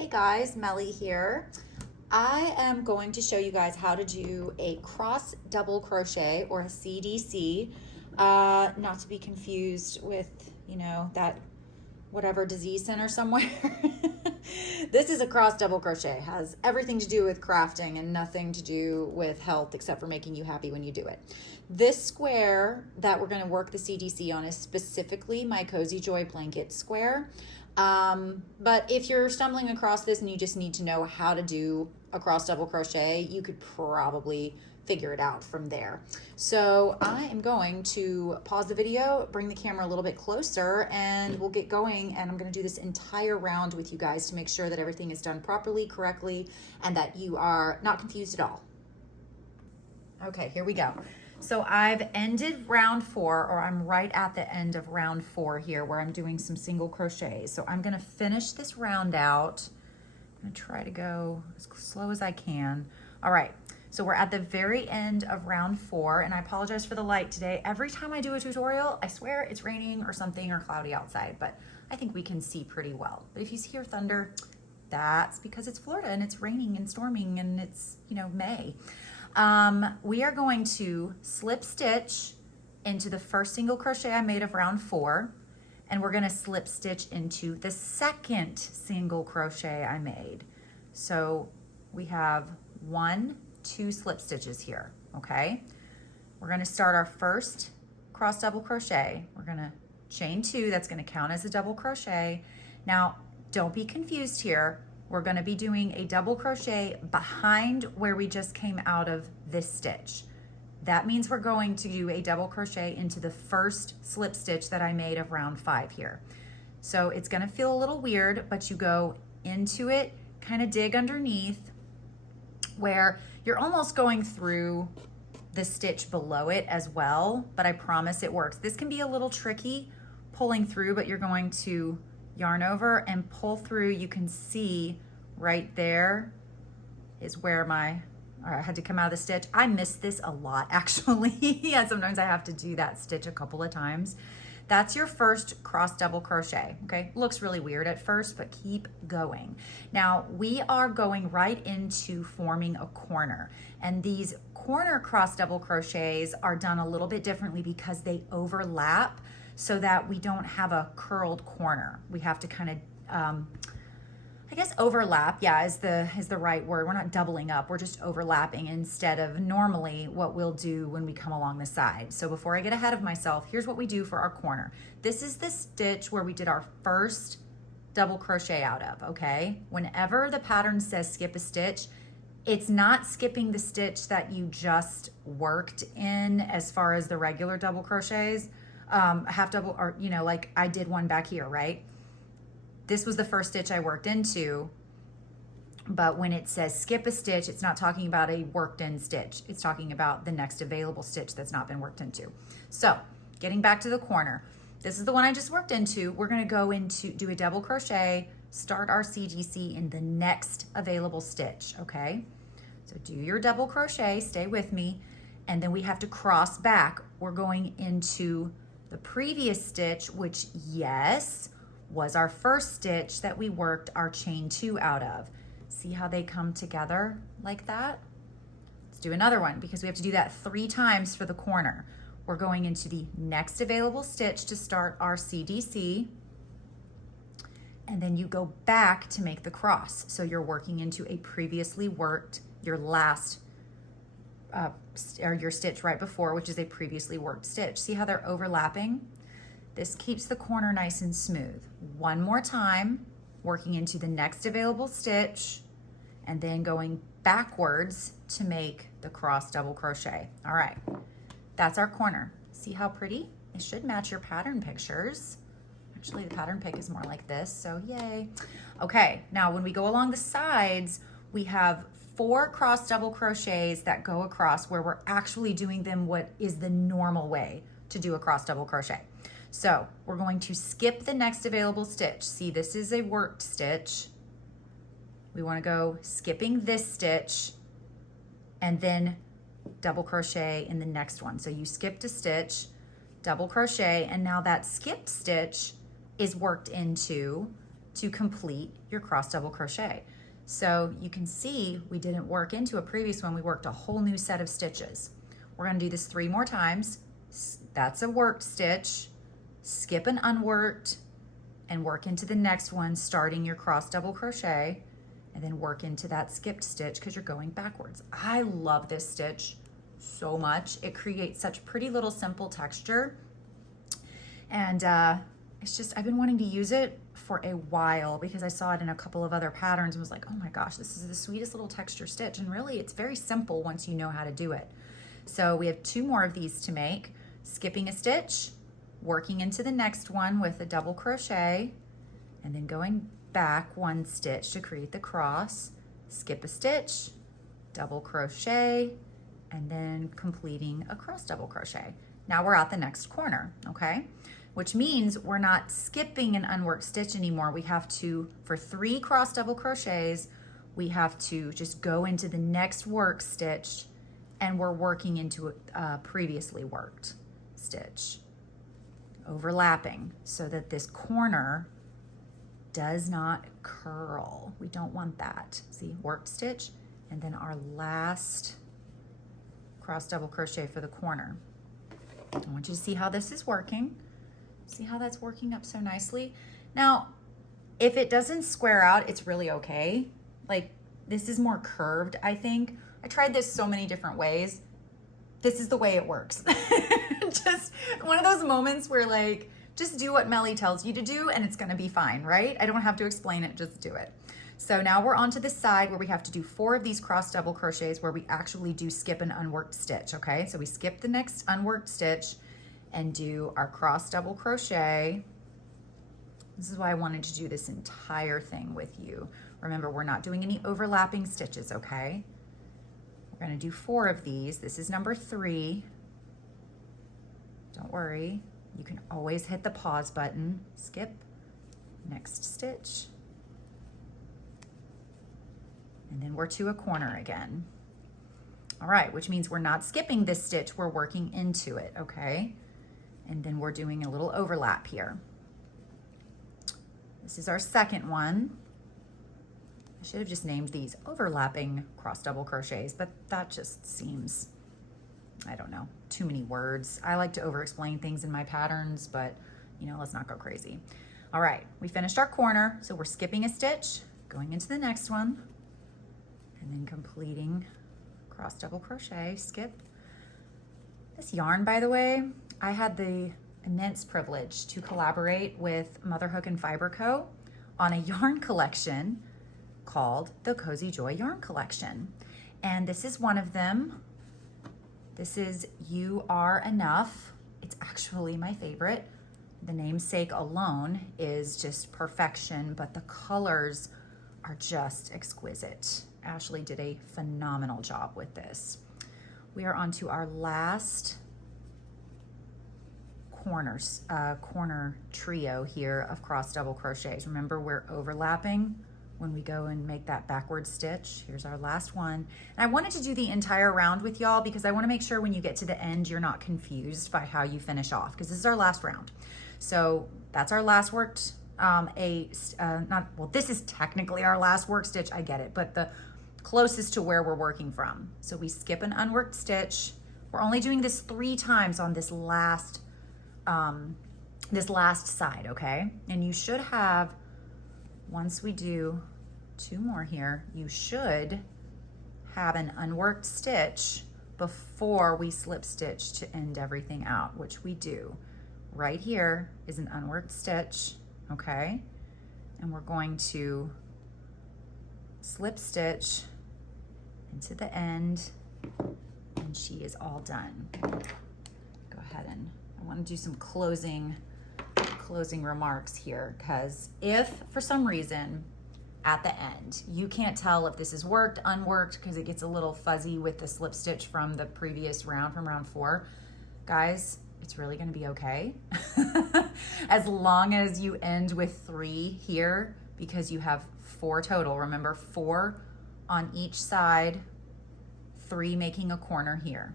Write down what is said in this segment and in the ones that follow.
Hey guys, Melly here. I am going to show you guys how to do a cross double crochet or a CDC, not to be confused with, that whatever disease center somewhere. This is a cross double crochet. It has everything to do with crafting and nothing to do with health except for making you happy when you do it. This square that we're going to work the CDC on is specifically my Cozy Joy blanket square. But if you're stumbling across this and you just need to know how to do a cross double crochet, you could probably figure it out from there. So I am going to pause the video, bring the camera a little bit closer, and we'll get going. And I'm going to do this entire round with you guys to make sure that everything is done properly, correctly, and that you are not confused at all. Okay, here we go. So I've ended round 4, or I'm right at the end of round 4 here where I'm doing some single crochets. So I'm gonna finish this round out. I'm gonna try to go as slow as I can. All right, so we're at the very end of round 4, and I apologize for the light today. Every time I do a tutorial, I swear it's raining or something or cloudy outside, but I think we can see pretty well. But if you hear thunder, that's because it's Florida and it's raining and storming and it's, May. We are going to slip stitch into the first single crochet I made of round 4, and we're going to slip stitch into the second single crochet I made. So we have 1, 2 slip stitches here. Okay, we're going to start our first cross double crochet. We're going to chain 2. That's going to count as a double crochet. Now don't be confused here. We're going to be doing a double crochet behind where we just came out of this stitch. That means we're going to do a double crochet into the first slip stitch that I made of round 5 here. So it's going to feel a little weird, but you go into it, kind of dig underneath where you're almost going through the stitch below it as well, but I promise it works. This can be a little tricky pulling through, but you're going to yarn over and pull through. You can see right there is where I had to come out of the stitch. I miss this a lot actually. Yeah, sometimes I have to do that stitch a couple of times. That's your first cross double crochet. Okay, looks really weird at first, but keep going. Now we are going right into forming a corner, and these corner cross double crochets are done a little bit differently because they overlap, so that we don't have a curled corner. We have to kind of, I guess overlap, yeah, is the right word. We're not doubling up, we're just overlapping instead of normally what we'll do when we come along the side. So before I get ahead of myself, here's what we do for our corner. This is the stitch where we did our first double crochet out of, okay? Whenever the pattern says skip a stitch, it's not skipping the stitch that you just worked in as far as the regular double crochets. Half double, or like I did one back here, right? This was the first stitch I worked into, but when it says skip a stitch, it's not talking about a worked in stitch. It's talking about the next available stitch that's not been worked into. So getting back to the corner, this is the one I just worked into. We're going to go into do a double crochet, start our CDC in the next available stitch. Okay, so do your double crochet, stay with me, and then we have to cross back. We're going into the previous stitch, which, yes, was our first stitch that we worked our chain 2 out of. See how they come together like that? Let's do another one because we have to do that 3 times for the corner. We're going into the next available stitch to start our CDC, and then you go back to make the cross. So you're working into a previously worked, your last or your stitch right before, which is a previously worked stitch. See how they're overlapping? This keeps the corner nice and smooth. One more time, working into the next available stitch, and then going backwards to make the cross double crochet. All right, that's our corner. See how pretty? It should match your pattern pictures. Actually, the pattern pick is more like this, so yay. Okay, now when we go along the sides, we have 4 cross double crochets that go across where we're actually doing them what is the normal way to do a cross double crochet. So we're going to skip the next available stitch. See, this is a worked stitch. We want to go skipping this stitch and then double crochet in the next one. So you skipped a stitch, double crochet, and now that skipped stitch is worked into to complete your cross double crochet. So you can see we didn't work into a previous one, we worked a whole new set of stitches. We're gonna do this 3 more times. That's a worked stitch, skip an unworked, and work into the next one, starting your cross double crochet, and then work into that skipped stitch because you're going backwards. I love this stitch so much. It creates such pretty little simple texture. And it's just, I've been wanting to use it for a while because I saw it in a couple of other patterns and was like, oh my gosh, this is the sweetest little texture stitch. And really it's very simple once you know how to do it. So we have 2 more of these to make. Skipping a stitch, working into the next one with a double crochet, and then going back 1 stitch to create the cross, skip a stitch, double crochet, and then completing a cross double crochet. Now we're at the next corner, okay? Which means we're not skipping an unworked stitch anymore. We have to, for 3 cross double crochets, we have to just go into the next work stitch, and we're working into a previously worked stitch, overlapping so that this corner does not curl. We don't want that. See, worked stitch, and then our last cross double crochet for the corner. I want you to see how this is working. See how that's working up so nicely? Now, if it doesn't square out, it's really okay. Like, this is more curved, I think. I tried this so many different ways. This is the way it works. Just one of those moments where like, just do what Melly tells you to do and it's gonna be fine, right? I don't have to explain it, just do it. So now we're on to the side where we have to do 4 of these cross double crochets where we actually do skip an unworked stitch, okay? So we skip the next unworked stitch and do our cross double crochet. This is why I wanted to do this entire thing with you. Remember, we're not doing any overlapping stitches, okay? We're gonna do 4 of these. This is number 3. Don't worry, you can always hit the pause button, skip, next stitch, and then we're to a corner again. All right, which means we're not skipping this stitch, we're working into it, okay? And then we're doing a little overlap here. This is our second one. I should have just named these overlapping cross double crochets, but that just seems, I don't know, too many words. I like to over explain things in my patterns, but you know, let's not go crazy. All right, we finished our corner. So we're skipping a stitch, going into the next one, and then completing cross double crochet, skip. This yarn, by the way, I had the immense privilege to collaborate with Mother Hook and Fiber Co. on a yarn collection called the Cozy Joy Yarn Collection. And this is one of them. This is You Are Enough. It's actually my favorite. The namesake alone is just perfection, but the colors are just exquisite. Ashley did a phenomenal job with this. We are on to our last corner trio here of cross double crochets. Remember, we're overlapping when we go and make that backward stitch. Here's our last one. And I wanted to do the entire round with y'all because I want to make sure when you get to the end, you're not confused by how you finish off, because this is our last round. So that's our last worked, this is technically our last work stitch, I get it, but the closest to where we're working from. So we skip an unworked stitch. We're only doing this 3 times on this last side, okay? And you should have, once we do 2 more here, you should have an unworked stitch before we slip stitch to end everything out, which we do. Right here is an unworked stitch, okay? And we're going to slip stitch into the end, and she is all done. Go ahead, and I want to do some closing remarks here, because if for some reason at the end you can't tell if this is worked, unworked, because it gets a little fuzzy with the slip stitch from the previous round, from round 4, guys, it's really going to be okay. As long as you end with 3 here, because you have 4 total. Remember, 4 on each side, 3 making a corner here.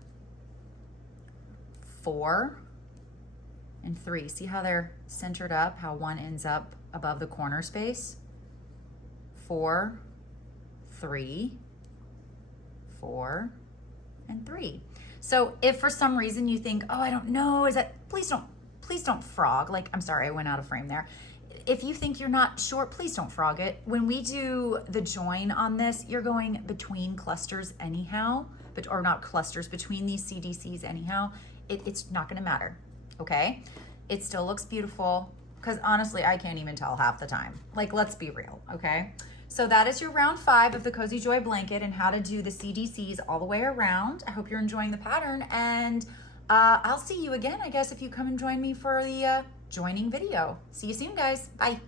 4 and 3. See how they're centered up, how one ends up above the corner space? 4, 3, 4, and 3. So if for some reason you think, oh, I don't know, please don't frog. Like, I'm sorry, I went out of frame there. If you think you're not sure, please don't frog it. When we do the join on this, you're going between clusters anyhow, or not clusters, between these CDCs anyhow. It's not gonna matter, okay? It still looks beautiful, because honestly, I can't even tell half the time. Like, let's be real, okay? So that is your round 5 of the Cozy Joy blanket and how to do the CDCs all the way around. I hope you're enjoying the pattern, and I'll see you again, I guess, if you come and join me for the joining video. See you soon, guys. Bye.